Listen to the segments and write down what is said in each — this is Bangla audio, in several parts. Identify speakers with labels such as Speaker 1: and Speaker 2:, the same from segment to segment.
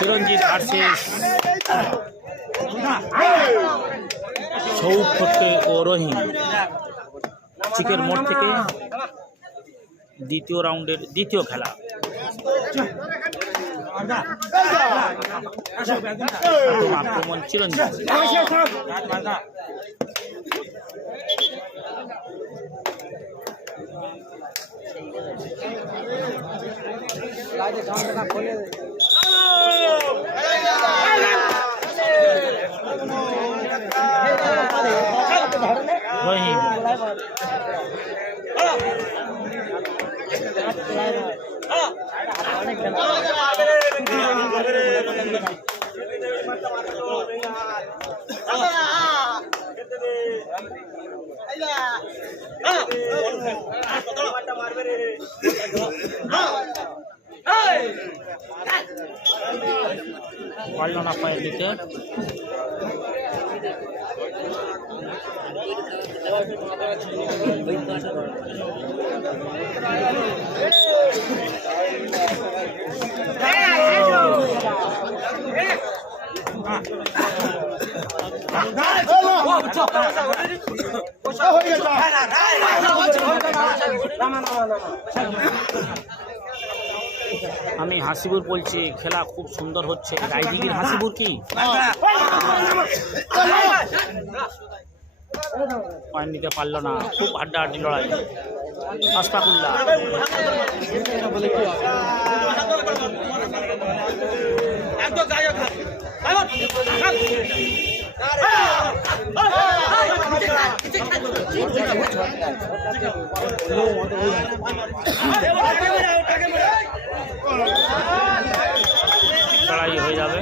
Speaker 1: চিরঞ্জিত ভার্সেস। ফটকে ও রহিম চিকের মোড় থেকে দ্বিতীয় রাউন্ডের দ্বিতীয় খেলা। আক্রমণ চিরঞ্জিত। রহিম পারল না পায়ের দিতে আমি হাসিবুর বলছি, খেলা খুব সুন্দর হচ্ছে। রাইডিগির হাসিবুর কি? পয়েন্ট নিতে পারল না। খুব হাড্ডাহাড্ডি লড়াই। আশফাকুল্লাহ লড়াই হয়ে যাবে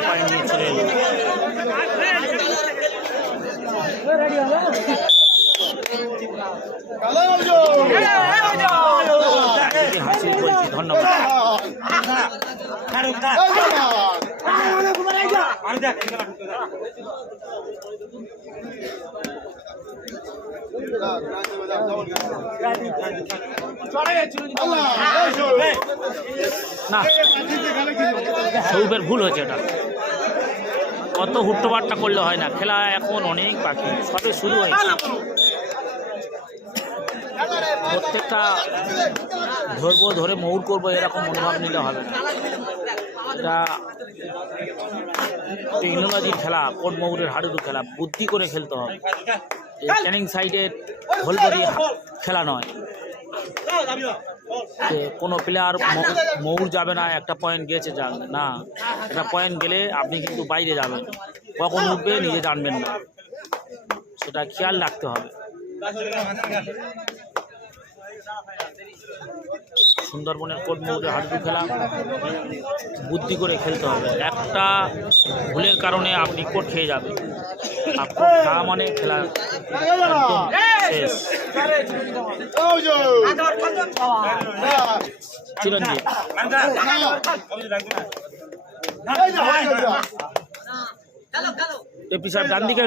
Speaker 1: পয়েন্ট নিয়ে চলে ধন্যবাদ না ভুল হয়েছে এটা। কত হুট্টোপাট্টা করলে হয় না। খেলা এখন অনেক বাকি। সবে শুরু হয়েছে। প্রত্যেকটা ধরবো, ধরে মৌর করব, এরকম মনোভাব নিলে হবে। এটা টেকনোলজির খেলা কোট মৌরের হাডুডু খেলা, বুদ্ধি করে খেলতে হবে। ক্যানিং সাইডের হোলবরি খেলা নয়। কোনো প্লেয়ার মৌর যাবে না, একটা পয়েন্ট গেছে যাক, না। একটা পয়েন্ট গেলে আপনি কিন্তু বাইরে যাবেন। কখন উঠবে, নিজে জানবেন না। সেটা খেয়াল রাখতে হবে। সুন্দরবনের কোট মৌরে হাডুডু খেলা। বুদ্ধি করে খেলতে হবে। একটা ভুলের কারণে আপনি কোট খেয়ে যাবেন। আর মানে খেলা শেষ। এপি সাহেব ডান দিকে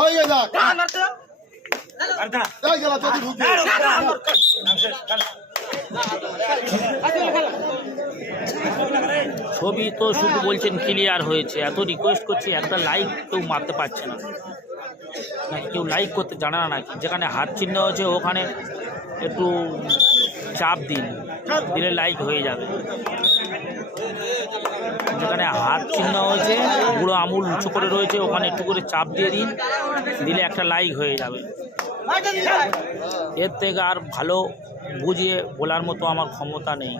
Speaker 2: হয়ে
Speaker 1: ছবি তো শুধু বলছেন ক্লিয়ার হয়েছে এত রিকোয়েস্ট করছি একটা লাইক কেউ মারতে পারছে না কেউ লাইক করতে জানে না নাকি যেখানে হাত চিহ্ন হয়েছে ওখানে একটু চাপ দিন, দিলে লাইক হয়ে যাবে। যেখানে হাত চিহ্ন হয়েছে বুড়ো আমুল উঁচু করে রয়েছে, ওখানে একটু করে চাপ দিয়ে দিন, দিলে একটা লাইক হয়ে যাবে। এর থেকে আর ভালো বুঝিয়ে বলার মতো আমার ক্ষমতা নেই।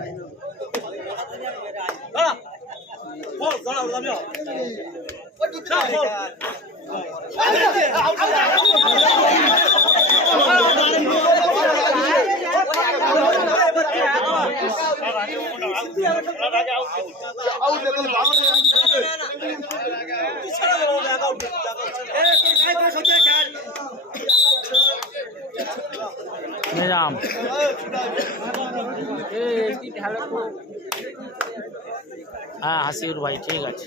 Speaker 1: নিজাম হ্যাঁ হাসিউর ভাই ঠিক আছে।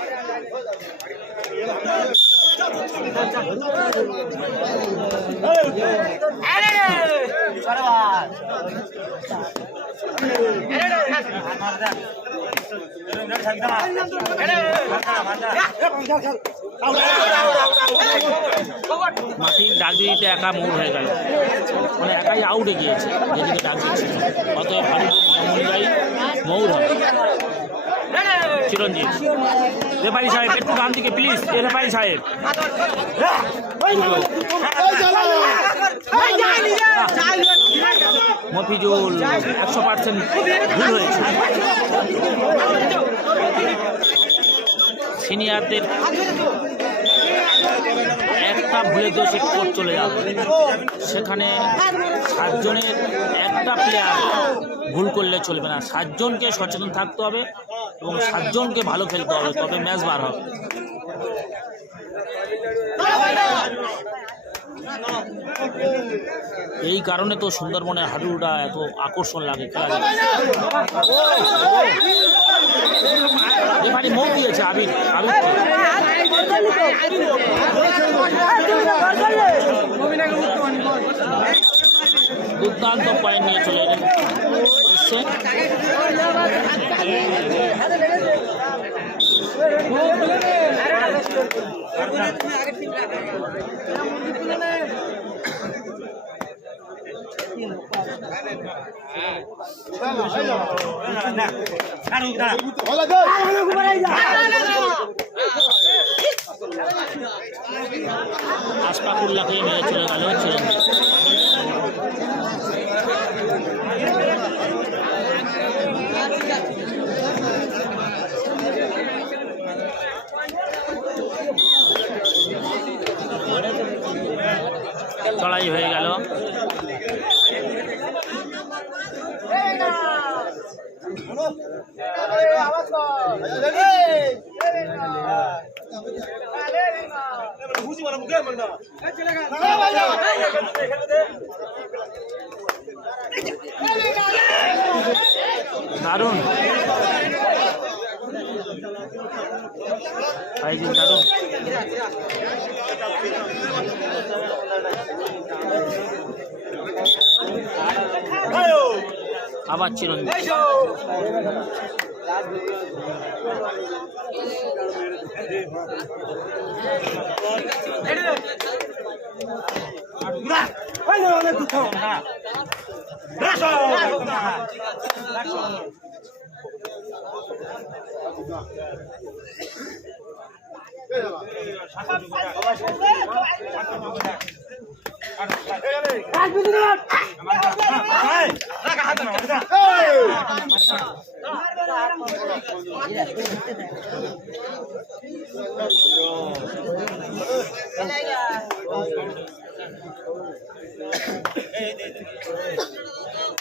Speaker 1: মাটির ডাক দিতে একা মৌর হয়ে গেল। মানে একাই আউটে গিয়েছে, যেদিকে ডাক দিচ্ছে। নিয়ম অনুযায়ী মৌর হবে। চিরঞ্জিত। রেফারি সাহেব, একটু ডান দিকে প্লিজ রেফারি সাহেব। মফিজুল, একশো পার্সেন্ট ভুল হয়েছে। সিনিয়রদের একটা ভুলে দোষে কোর্ট চলে যাবে। সেখানে সাতজনের একটা প্লেয়ার ভুল করলে চলবে না। সাতজনকে সচেতন থাকতে হবে। এবং সাতজনকে ভালো খেলতে হবে, তবে ম্যাচ বার হবে। এই কারণে তো সুন্দরবনের হাডুডা এত আকর্ষণ লাগে খেলা এবারে মৌ দিয়েছে আবির আবির দুর্দান্ত পয়েন্ট নিয়ে চলে এলেন।
Speaker 2: গো
Speaker 1: আশপাকুল্লাকে মেরে চলে গেল চিরঞ্জিত দারুণ। আইজি আবার চিরঞ্জ অনেক দুঃখ হ্যাঁ Hey, hey, hey.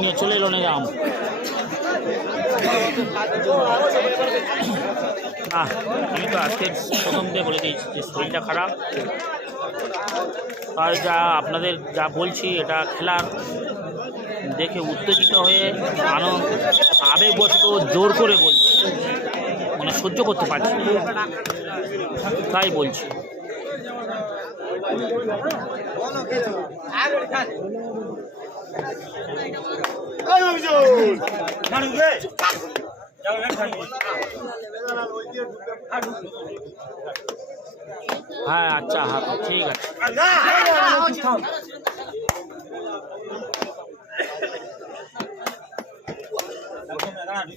Speaker 1: নিয়ে চলে এলো না আমি? তো আজকে প্রথম দিয়ে বলে দিয়েছি যে শরীরটা খারাপ। আর যা আপনাদের যা বলছি, এটা খেলার দেখে উত্তেজিত হয়ে আনন্দ, আবেগবশত জোর করে বলছি। মানে সহ্য করতে পারছি। তাই বলছি। হ্যাঁ আচ্ছা হ্যাঁ ঠিক আছে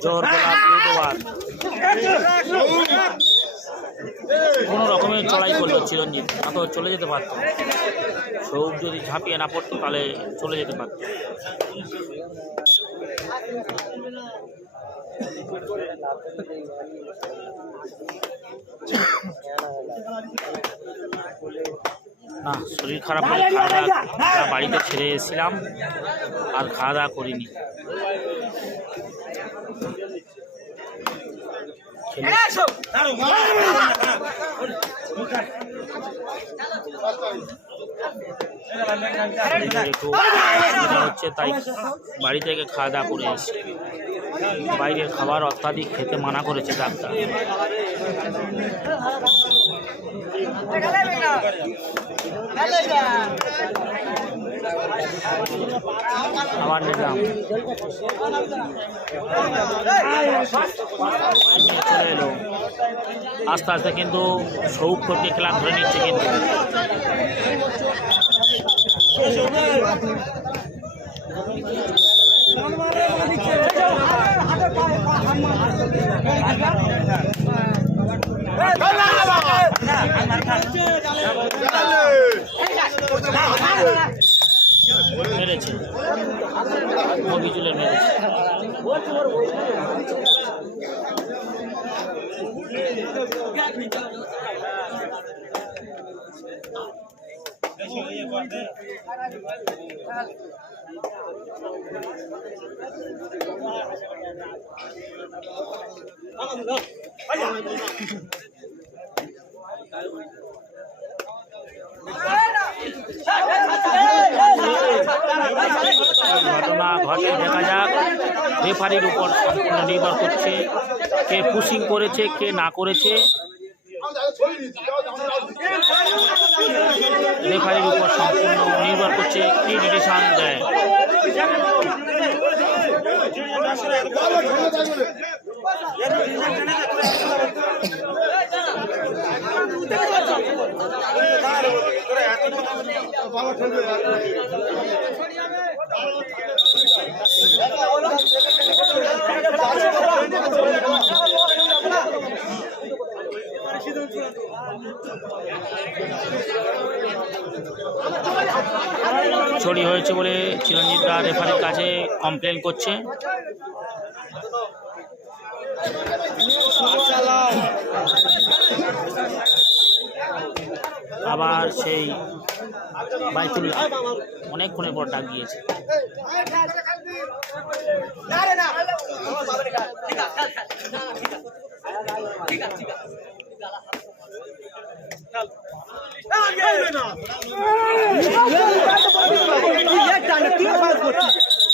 Speaker 1: জোর গোলাপ ইউটিউবার কোনো রকমের চড়াই করল চিরঞ্জিত, না তো চলে যেতে পারতো। সৌভ যদি ঝাঁপিয়ে না পড়তো, তাহলে চলে যেতে পারত। না, শরীর খারাপ হলে খাওয়া দাওয়া বাড়িতে ছেড়ে এসেছিলাম, আর খাওয়া দাওয়া করিনি খেলে শরীরের একটু অসুবিধা হচ্ছে তাই বাড়ি থেকে খাওয়া দাওয়া করে এসছে। বাইরের খাবার অত্যাধিক খেতে মানা করেছে ডাক্তার। আবার নিলাম আস্তে আস্তে কিন্তু সৌক্ষকে খেলা ধরে নিচ্ছে কিন্তু। মেরেছে মফিজুলের মেরেছে ঘটনা ঘটে, দেখা যাক। রেফারির উপর সম্পূর্ণ নির্ভর করছে। কে পুশিং করেছে, কে না করেছে। রেফারির উপর সম্পূর্ণ নির্ভর করছে। কি ডিসিশন দেয়? চুরি হয়েছে বলে চিরঞ্জিত দা রেফারির কাছে কমপ্লেন করছে। আবার সেই বাইতুল্লাহ অনেকক্ষণের পর ডাক দিয়েছে।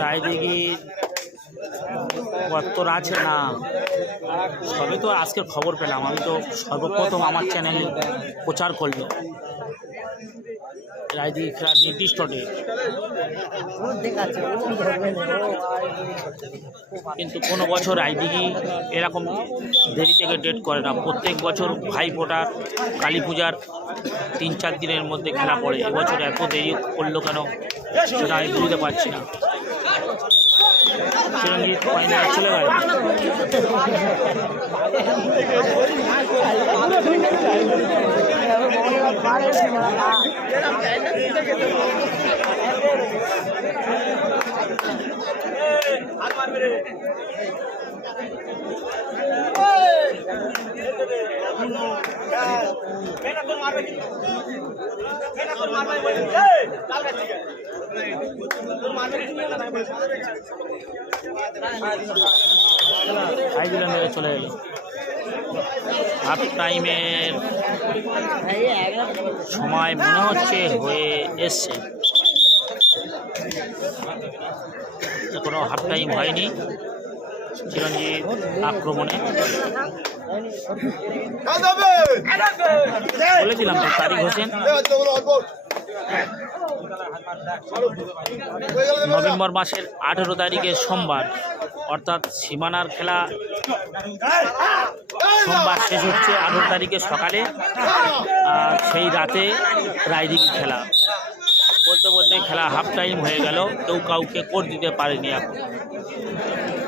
Speaker 1: চারিদিকে কত আছে না? সবে তো আজকের খবর পেলাম। আমি তো সর্বপ্রথম আমার চ্যানেলে প্রচার করল রাজনীতি খেলার নির্দিষ্ট ডেট কিন্তু কোনো বছর আইডিগি এরকম দেরি থেকে ডেট করে না। প্রত্যেক বছর ভাইফোঁটা কালী পূজার তিন চার দিনের মধ্যে খেলা পড়ে। এবছর এত দেরি করল কেন সেটা আমি বুঝতে পারছি না। চিরঞ্জিত ফাইনাল চলে গেল। ফাইজুলা মেরে চলে এলো হাফ টাইমের সময় মনে হচ্ছে হয়ে এসছে। এখনও হাফ টাইম হয়নি। চিরঞ্জিত আক্রমণে। বলেছিলাম তো তারিখ হোসেন। নভেম্বর মাসের আঠেরো তারিখে সোমবার, অর্থাৎ সীমানার খেলা সোমবার শেষ হচ্ছে আঠেরো তারিখে সকালে, আর সেই রাতে রায়দিঘি খেলা। বলতে বলতে খেলা হাফ টাইম হয়ে গেল। কেউ কাউকে কোর দিতে পারেনি এখন।